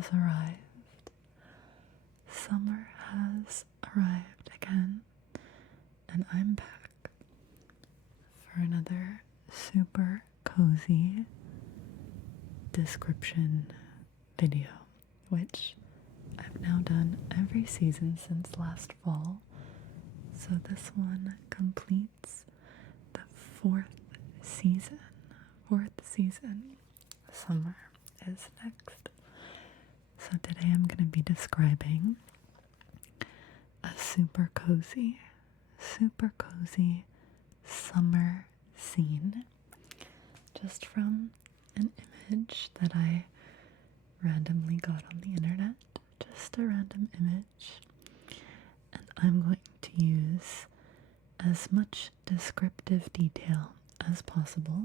has arrived. Summer has arrived again, and I'm back for another super cozy description video, which I've now done every season since last fall. So this one completes the fourth season. Summer is next. So today I'm going to be describing a super cozy summer scene just from an image that I randomly got on the internet. Just a random image. And I'm going to use as much descriptive detail as possible,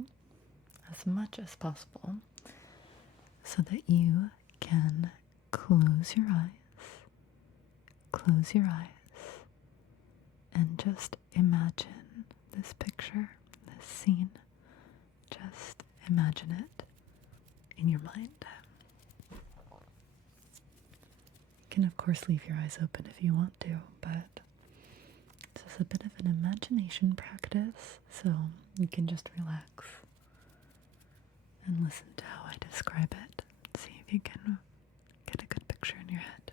as much as possible, so that you can close your eyes, and just imagine this picture, this scene. Just imagine it in your mind. You can, of course, leave your eyes open if you want to, but this is a bit of an imagination practice, so you can just relax and listen to how I describe it. See if you can get a good picture in your head.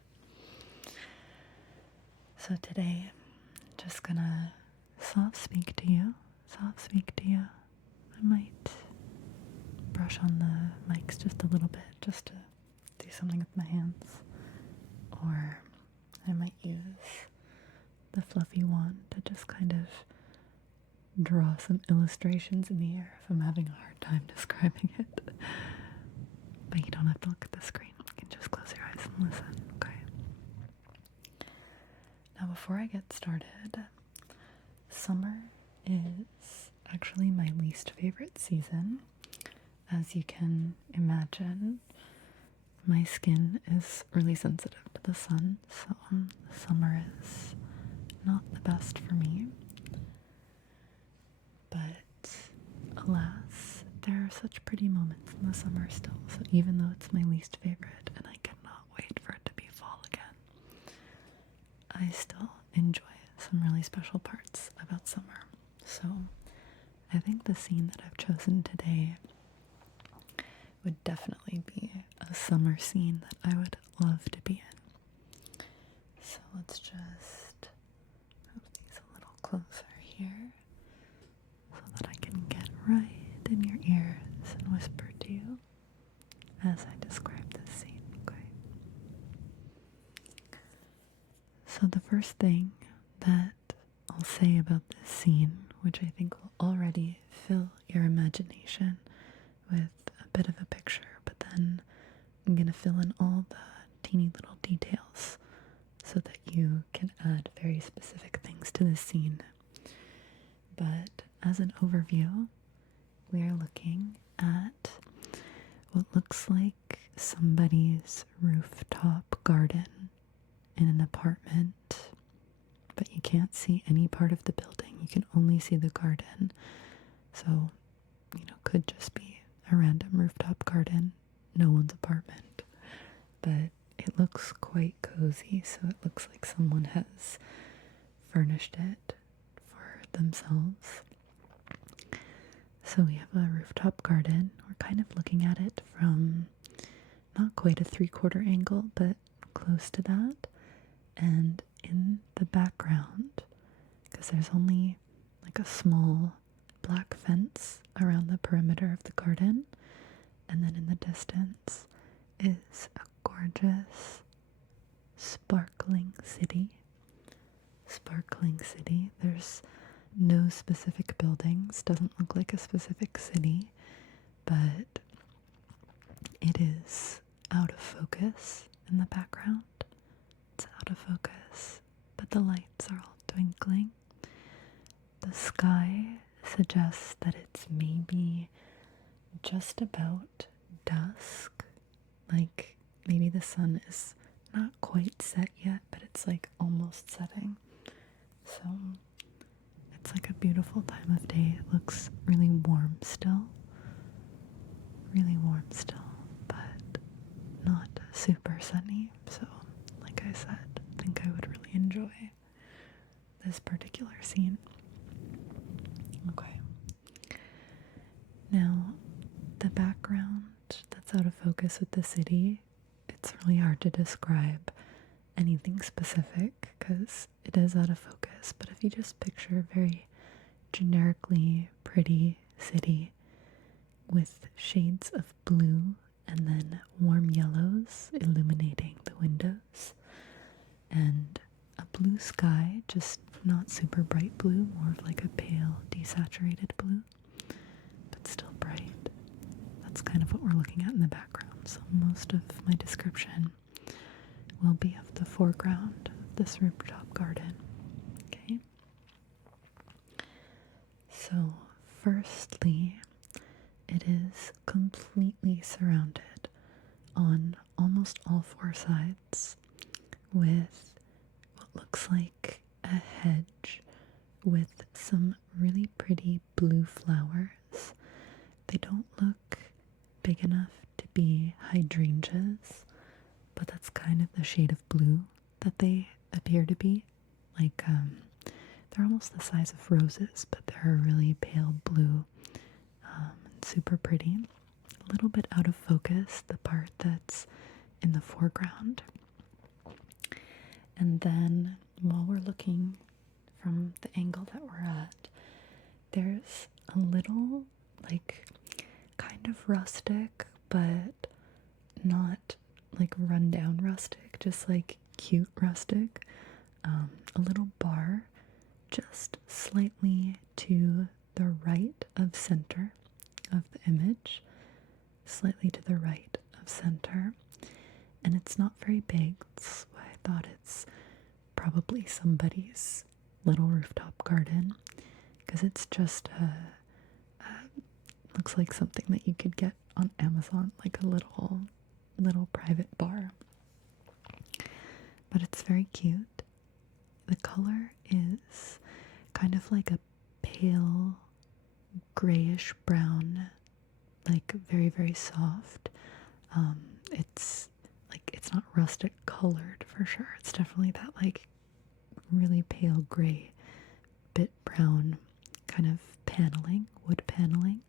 So today, I'm just gonna soft speak to you. I might brush on the mics just a little bit, just to do something with my hands. Or I might use the fluffy wand to just kind of draw some illustrations in the air if I'm having a hard time describing it. But you don't have to look at the screen. You can just close your eyes and listen, okay? Now before I get started, summer is actually my least favorite season. As you can imagine, my skin is really sensitive to the sun, so summer is not the best for me. But alas, there are such pretty moments in the summer still, so even though it's my least favorite and I cannot wait for it to be fall again, I still enjoy some really special parts about summer. So I think the scene that I've chosen today would definitely be a summer scene that I would love to be in. So let's just move these a little closer here so that I can get right in your ears and whisper to you as I describe this scene, okay? So the first thing that I'll say about this scene, which I think will already fill your imagination with a bit of a picture, but then I'm going to fill in all the teeny little details so that you can add very specific things to this scene. But as an overview, we are looking at what looks like somebody's rooftop garden in an apartment, but you can't see any part of the building. You can only see the garden. So, could just be a random rooftop garden, no one's apartment. But it looks quite cozy, so it looks like someone has furnished it for themselves. So we have a rooftop garden. We're kind of looking at it from not quite a 3/4 angle, but close to that. And in the background, because there's only like a small black fence around the perimeter of the garden, and then in the distance is a gorgeous sparkling city. There's no specific buildings, doesn't look like a specific city, but it is out of focus in the background. It's out of focus, but the lights are all twinkling. The sky suggests that it's maybe just about dusk, like maybe the sun is not quite set yet, but it's like almost setting. So it's like a beautiful time of day. It looks really warm still, but not super sunny. So, like I said, I think I would really enjoy this particular scene. Okay. Now, the background that's out of focus with the city, it's really hard to describe anything specific because it is out of focus. But if you just picture a very generically pretty city with shades of blue and then warm yellows illuminating the windows, and a blue sky, just not super bright blue, more of like a pale desaturated blue, but still bright. That's kind of what we're looking at in the background. So most of my description will be of the foreground of this rooftop garden. Okay. So firstly, it is completely surrounded on almost all four sides with what looks like a hedge with some really pretty blue flowers. They don't look big enough to be hydrangeas, but that's kind of the shade of blue that they appear to be. Like, they're almost the size of roses, but they're a really pale blue, and super pretty. A little bit out of focus, the part that's in the foreground. And then while we're looking from the angle that we're at, there's a little, like, kind of rustic, but not like rundown rustic, just like cute rustic. A little bar just slightly to the right of center of the image, slightly to the right of center. And it's not very big. That's why I thought it's probably somebody's little rooftop garden, because it's just looks like something that you could get on Amazon, like a little private bar. But it's very cute. The color is kind of like a pale grayish brown, like very, very soft. It's not rustic colored for sure. It's definitely that like really pale gray, bit brown kind of paneling, wood paneling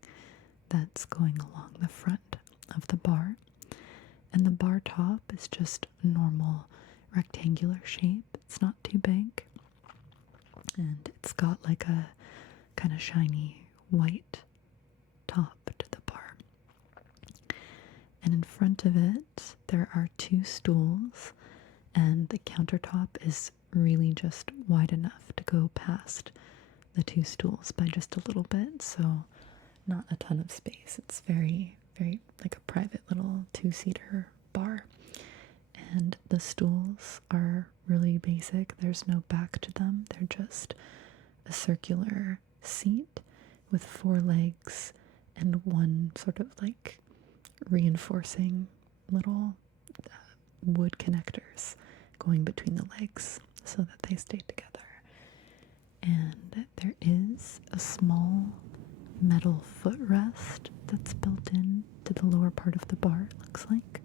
that's going along the front of the bar. And the bar top is just normal rectangular shape. It's not too big. And it's got like a kind of shiny white top to the bar. And in front of it, there are two stools, and the countertop is really just wide enough to go past the two stools by just a little bit. So not a ton of space. It's very, very like a private little two-seater bar. And the stools are really basic. There's no back to them. They're just a circular seat with four legs and one sort of like reinforcing little wood connectors going between the legs so that they stay together. And there is a small metal footrest that's built in to the lower part of the bar, it looks like,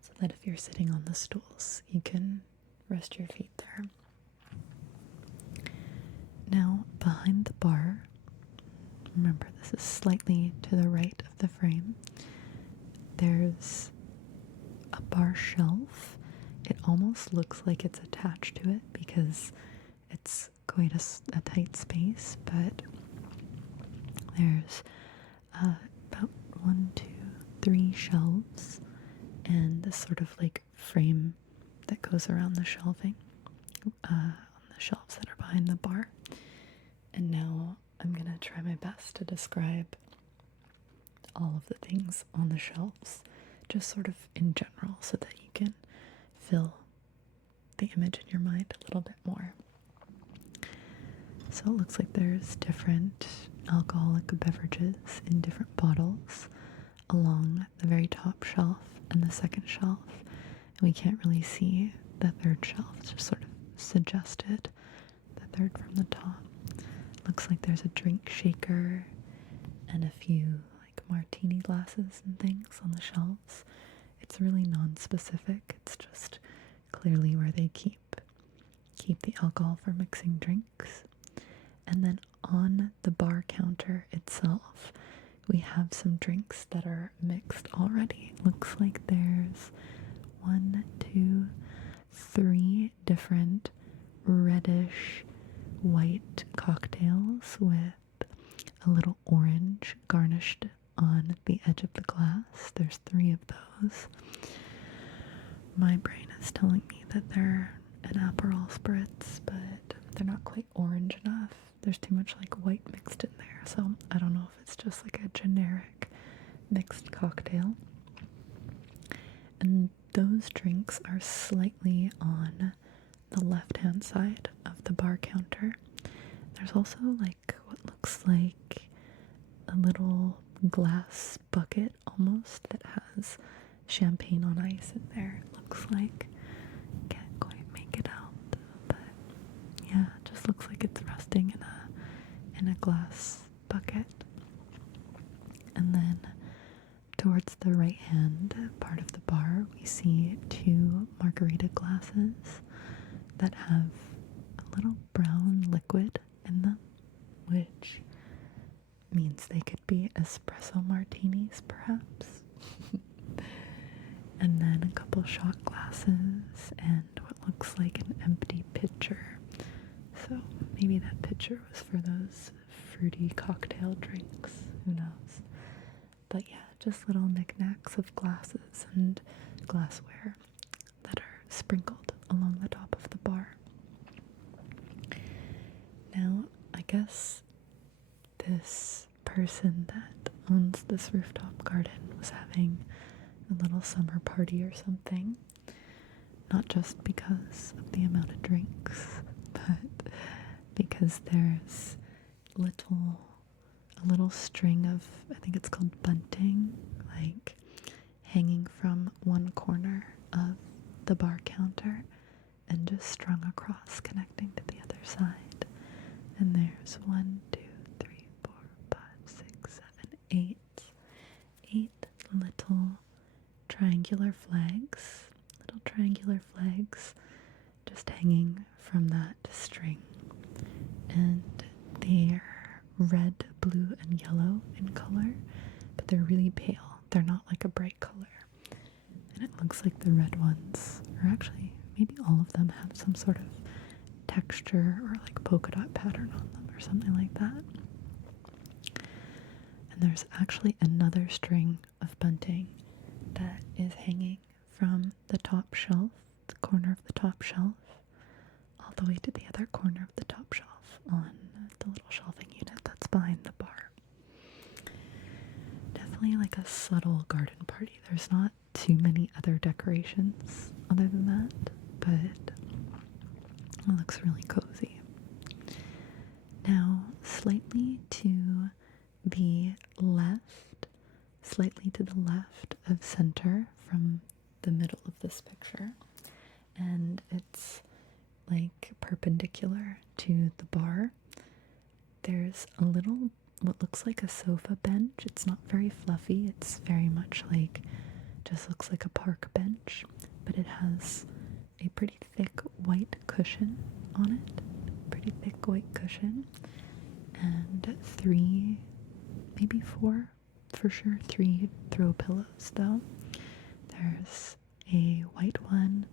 so that if you're sitting on the stools, you can rest your feet there. Now, behind the bar, remember this is slightly to the right of the frame, there's a bar shelf. It almost looks like it's attached to it because it's quite a tight space, but there's about 1, 2, 3 shelves and this sort of like frame that goes around the shelving on the shelves that are behind the bar. And now I'm gonna try my best to describe all of the things on the shelves, just sort of in general, so that you can fill the image in your mind a little bit more. So it looks like there's different alcoholic beverages in different bottles along the very top shelf and the second shelf. And we can't really see the third shelf. It's just sort of suggested, the third from the top. Looks like there's a drink shaker and a few like martini glasses and things on the shelves. It it's really non-specific. It's just clearly where they keep the alcohol for mixing drinks. And then on the bar counter itself, we have some drinks that are mixed already. Looks like there's 1, 2, 3 different reddish white cocktails with a little orange garnished on the edge of the glass. There's 3 of those. My brain is telling me that they're an Aperol spritz, but they're not quite orange enough. There's too much like white mixed in there, so I don't know if it's just like a generic mixed cocktail. And those drinks are slightly on the left-hand side of the bar counter. There's also like what looks like a little glass bucket almost that has champagne on ice in there. It looks like, can't quite make it out, but yeah, it just looks like it's resting in a glass bucket. And then towards the right hand part of the bar, we see 2 margarita glasses that have a little brown liquid in them, which means they could be espresso martinis, perhaps. And then a couple shot glasses and what looks like an empty pitcher. So maybe that pitcher was for those fruity cocktail drinks, who knows. But yeah, just little knickknacks of glasses and glassware that are sprinkled along the top of the bar. Now, I guess this person that owns this rooftop garden was having a little summer party or something. Not just because of the amount of drinks, but because there's a little string of, I think it's called bunting, like hanging from one corner of the bar counter and just strung across, connecting to the other side. And there's 1, 2, 3, 4, 5, 6, 7, 8 little triangular flags just hanging from that string. And they're red, blue, and yellow in color, but they're really pale. They're not like a bright color. And it looks like the red ones, or actually maybe all of them, have some sort of texture or like polka dot pattern on them or something like that. And there's actually another string of bunting that is hanging from the top shelf, the corner of the top shelf, all the way to the other corner of the top shelf on the little shelving unit that's behind the bar. Definitely like a subtle garden party. There's not too many other decorations other than that, but it looks really cozy. Now, slightly to the left of center from the middle of this picture, and it's like perpendicular to the bar, there's a little, what looks like a sofa bench. It's not very fluffy, it's very much like, just looks like a park bench, but it has a pretty thick white cushion on it, and 3, maybe 4, for sure 3 throw pillows though. There's a white one,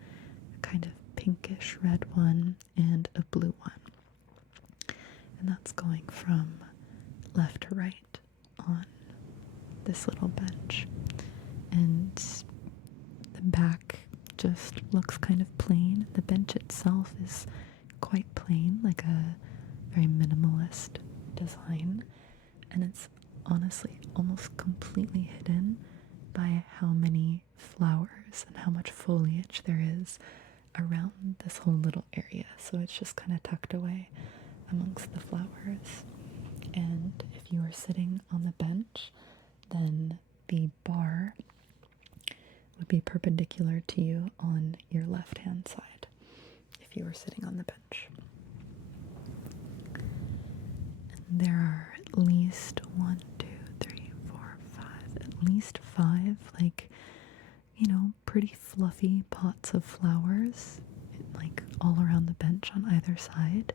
a kind of pinkish red one, and a blue one. And that's going from left to right on this little bench. And the back just looks kind of plain. The bench itself is quite plain, like a very minimalist design. And it's honestly almost completely hidden by how many flowers and how much foliage there is around this whole little area. So it's just kind of tucked away amongst the flowers. And if you are sitting on the bench, then the bar would be perpendicular to you on your left hand side if you were sitting on the bench. And there are at least 1, 2, 3, 4, 5, at least 5, like, you know, fluffy pots of flowers, like all around the bench on either side.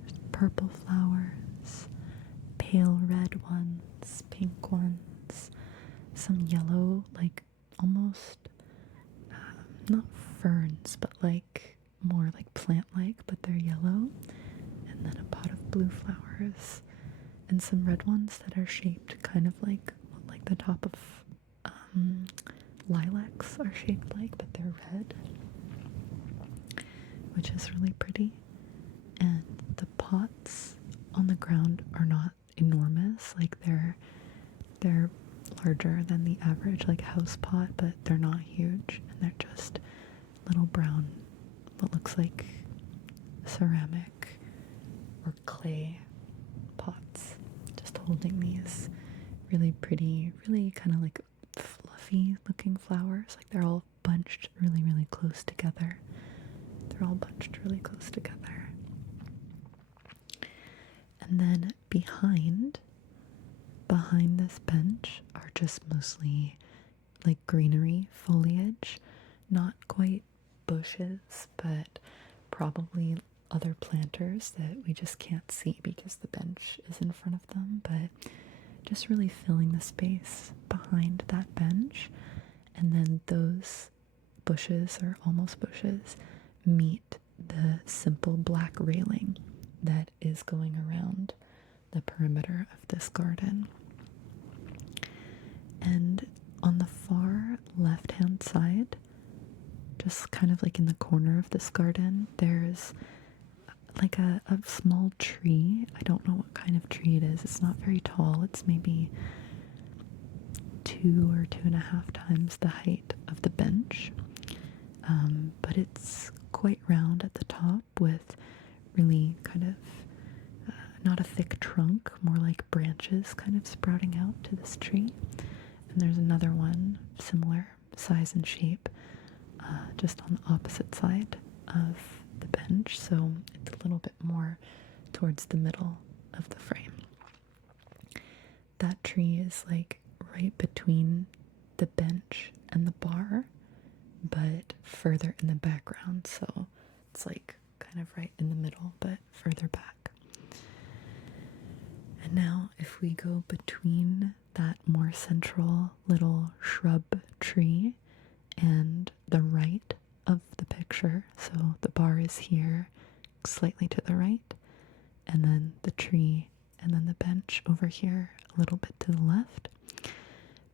There's purple flowers, pale red ones, pink ones, some yellow, like almost not ferns, but like more like plant-like, but they're yellow. And then a pot of blue flowers, and some red ones that are shaped kind of like the top of lilacs are shaped like, but they're red, which is really pretty. And the pots on the ground are not enormous, like they're larger than the average like house pot, but they're not huge, and they're just little brown, what looks like ceramic or clay pots, just holding these really pretty, really kind of like fluffy looking flowers. Like they're all bunched really close together. And then behind this bench are just mostly like greenery, foliage, not quite bushes, but probably other planters that we just can't see because the bench is in front of them, but just really filling the space behind that bench. And then those bushes, or almost bushes, meet the simple black railing that is going around the perimeter of this garden. And on the far left-hand side, just kind of like in the corner of this garden, there's like a small tree. I don't know what kind of tree it is. It's not very tall. It's maybe 2 or 2.5 times the height of the bench. But it's quite round at the top with really kind of not a thick trunk, more like branches kind of sprouting out to this tree. And there's another one, similar size and shape, just on the opposite side of the bench, so it's a little bit more towards the middle of the frame. That tree is like right between the bench and the bar, but further in the background, so it's like kind of right in the middle, but further back. And now if we go between that more central little shrub tree and the right of the picture, so the bar is here slightly to the right, and then the tree, and then the bench over here a little bit to the left.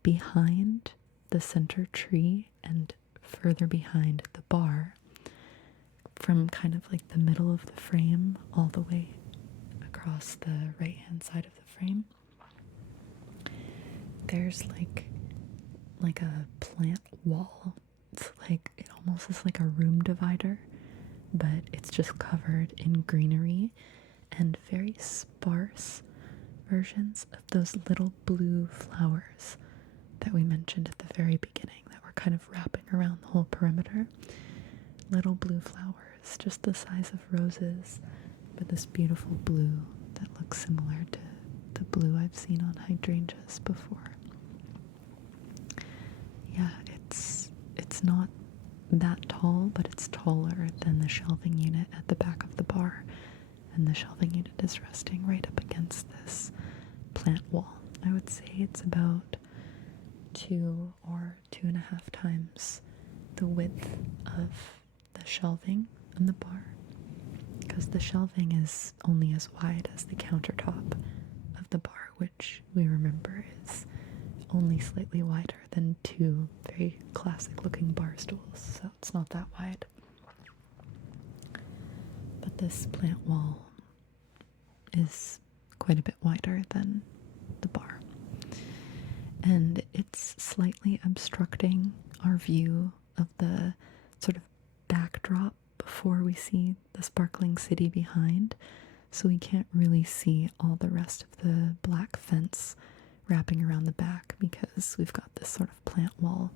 Behind the center tree and further behind the bar, from kind of like the middle of the frame all the way across the right hand side of the frame, there's like a plant wall. It's like, it almost is like a room divider, but it's just covered in greenery and very sparse versions of those little blue flowers that we mentioned at the very beginning that were kind of wrapping around the whole perimeter. Little blue flowers, just the size of roses, but this beautiful blue that looks similar to the blue I've seen on hydrangeas before. Yeah, it's not that tall, but it's taller than the shelving unit at the back of the bar, and the shelving unit is resting right up against this plant wall. I would say it's about 2 or 2.5 times the width of the shelving on the bar, because the shelving is only as wide as the countertop of the bar, which we remember is only slightly wider than 2 very classic looking bar stools, so it's not that wide. But this plant wall is quite a bit wider than the bar, and it's slightly obstructing our view of the sort of backdrop before we see the sparkling city behind, so we can't really see all the rest of the black fence wrapping around the back because we've got this sort of plant wall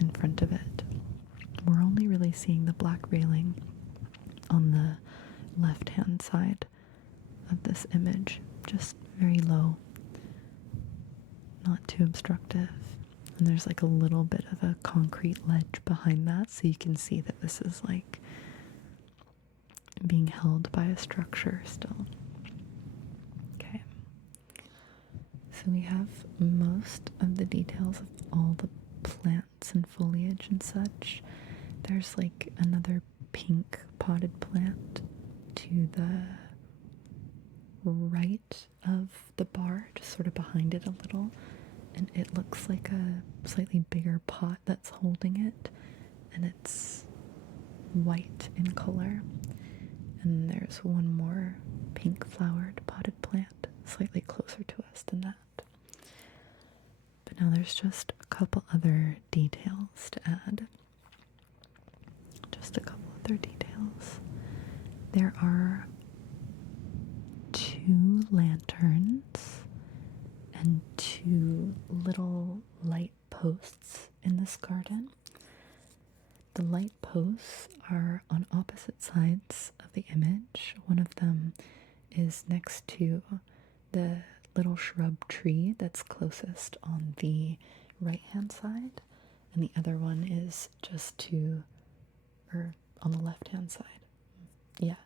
in front of it. We're only really seeing the black railing on the left-hand side of this image, just very low, not too obstructive. And there's like a little bit of a concrete ledge behind that, so you can see that this is like being held by a structure still. Okay. So we have most of the details of all the plants and foliage and such. There's like another pink potted plant to the right of the bar, just sort of behind it a little, and it looks like a slightly bigger pot that's holding it, and it's white in color. And there's one more pink flowered potted plant slightly closer to us than that. But now there's just a couple other details to add. Just a couple other details. There are 2 lanterns and 2 little light posts in this garden. The light posts are on opposite sides of the image. One of them is next to the little shrub tree that's closest on the right hand side, and the other one is just to, or on the left hand side. Yeah,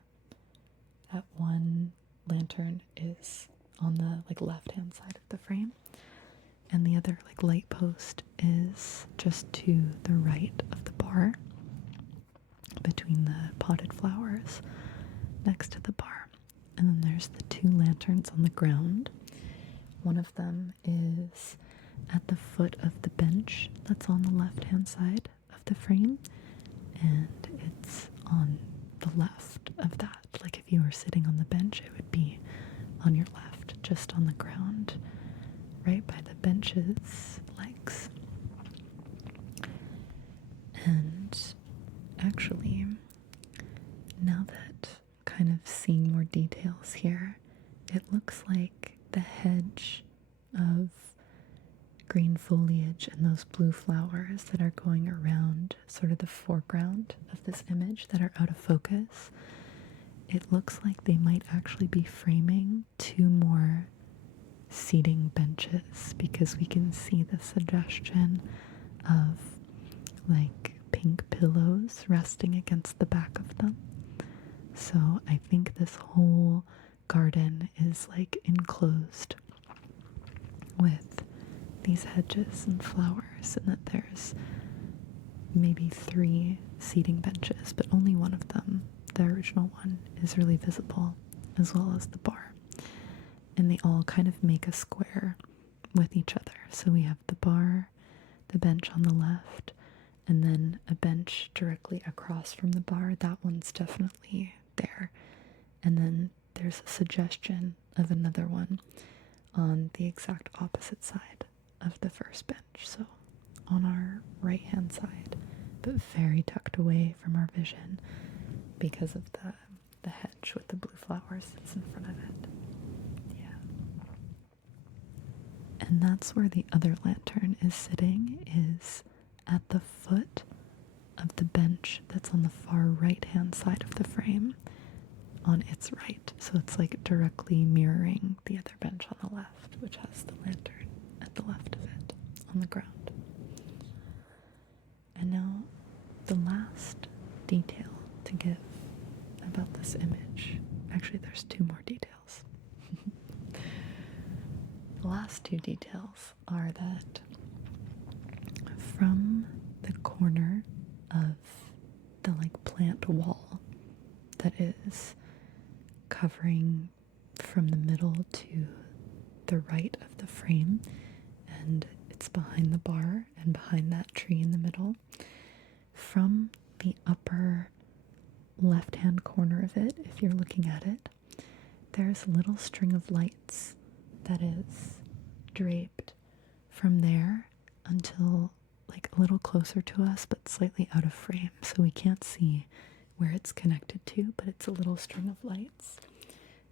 that one lantern is on the like left hand side of the frame, and the other like light post is just to the right of the bar, between the potted flowers next to the bar. And then there's the 2 lanterns on the ground. One of them is at the foot of the bench that's on the left hand side of the frame, and it's on the left of that. Like if you were sitting on the bench, it would be on your left, just on the ground, right by the bench's legs. And actually, now that kind of seeing more details here, it looks like the hedge of green foliage and those blue flowers that are going around sort of the foreground of this image that are out of focus, it looks like they might actually be framing 2 more seating benches, because we can see the suggestion of like pink pillows resting against the back of them. So I think this whole garden is like enclosed with these hedges and flowers, and that there's maybe 3 seating benches, but only one of them, the original one, is really visible, as well as the bar. And they all kind of make a square with each other. So we have the bar, the bench on the left, and then a bench directly across from the bar. That one's definitely there. And then there's a suggestion of another one on the exact opposite side of the first bench. So on our right hand side, but very tucked away from our vision because of the hedge with the blue flowers that's in front of it. Yeah. And that's where the other lantern is sitting, is at the foot of the bench that's on the far right hand side of the frame, on its right. So it's like directly mirroring the other bench on the left, which has the lantern at the left of it on the ground. And now the last detail to give about this image, actually there's 2 more details. The last 2 details are that from the corner of the like plant wall that is covering from the middle to the right of the frame, and it's behind the bar and behind that tree in the middle, from the upper left hand corner of it, if you're looking at it, there's a little string of lights that is draped from there until like a little closer to us, but slightly out of frame, so we can't see where it's connected to, but it's a little string of lights,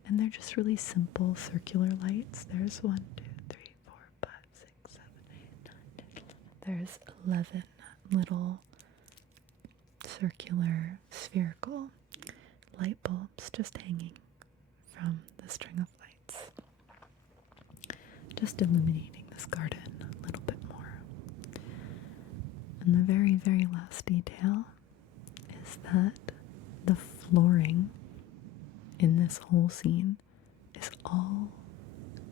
and they're just really simple circular lights. There's 1, 2, 3, 4, 5, 6, 7, 8, 9, 10, 11. There's 11 little circular spherical light bulbs just hanging from the string of lights, just illuminating this garden a little bit more. And the very, very last detail is that the flooring in this whole scene is all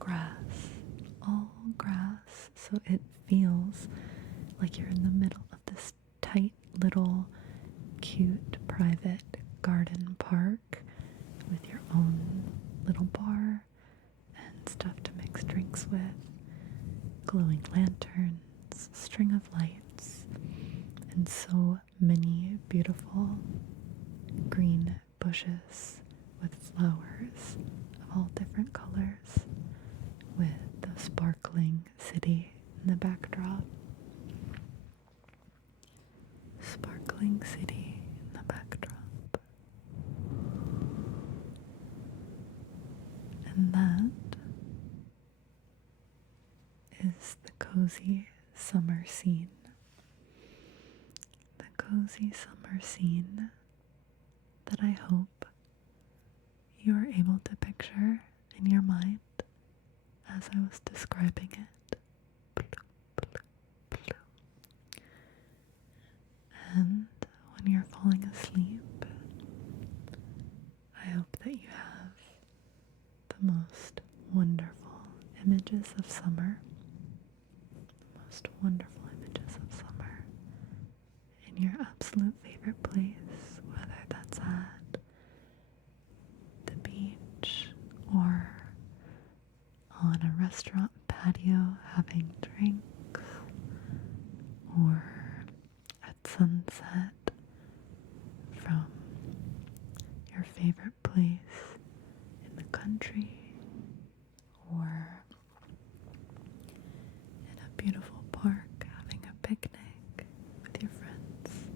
grass. All grass. So it feels like you're in the middle of this tight little cute private garden park with your own little bar and stuff to mix drinks with, glowing lanterns, string of lights, and so many beautiful green bushes with flowers of all different colors, with the sparkling city in the backdrop. Sparkling city in the backdrop. And that is the cozy summer scene. The cozy summer scene that I hope you are able to picture in your mind as I was describing it. And when you're falling asleep, I hope that you have the most wonderful images of summer, the most wonderful images of summer in your absolute favorite place, whether that's at the beach or on a restaurant patio having drinks, or at sunset from your favorite place in the country, or in a beautiful park having a picnic with your friends.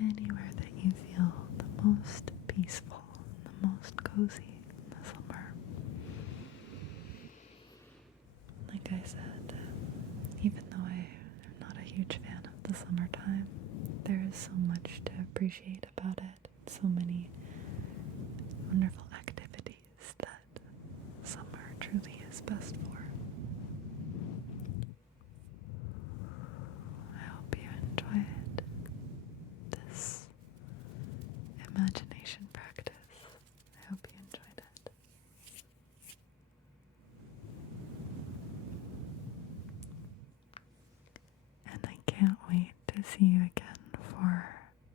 Anywhere that you feel the most peaceful, the most cozy in the summer. Like I said, even though I am not a huge fan of the summertime, there is so much to appreciate about it. So many wonderful activities that summer truly is best for. I hope you enjoyed this imagination practice. I hope you enjoyed it. And I can't wait to see you again for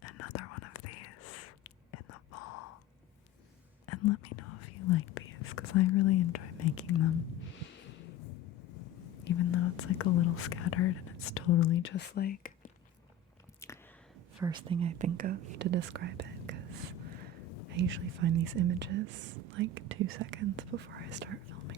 another one of these in the fall. And let me know if you like these, because I really enjoy making them. Even though it's like a little scattered and it's totally just like first thing I think of to describe it, because I usually find these images like 2 seconds before I start filming.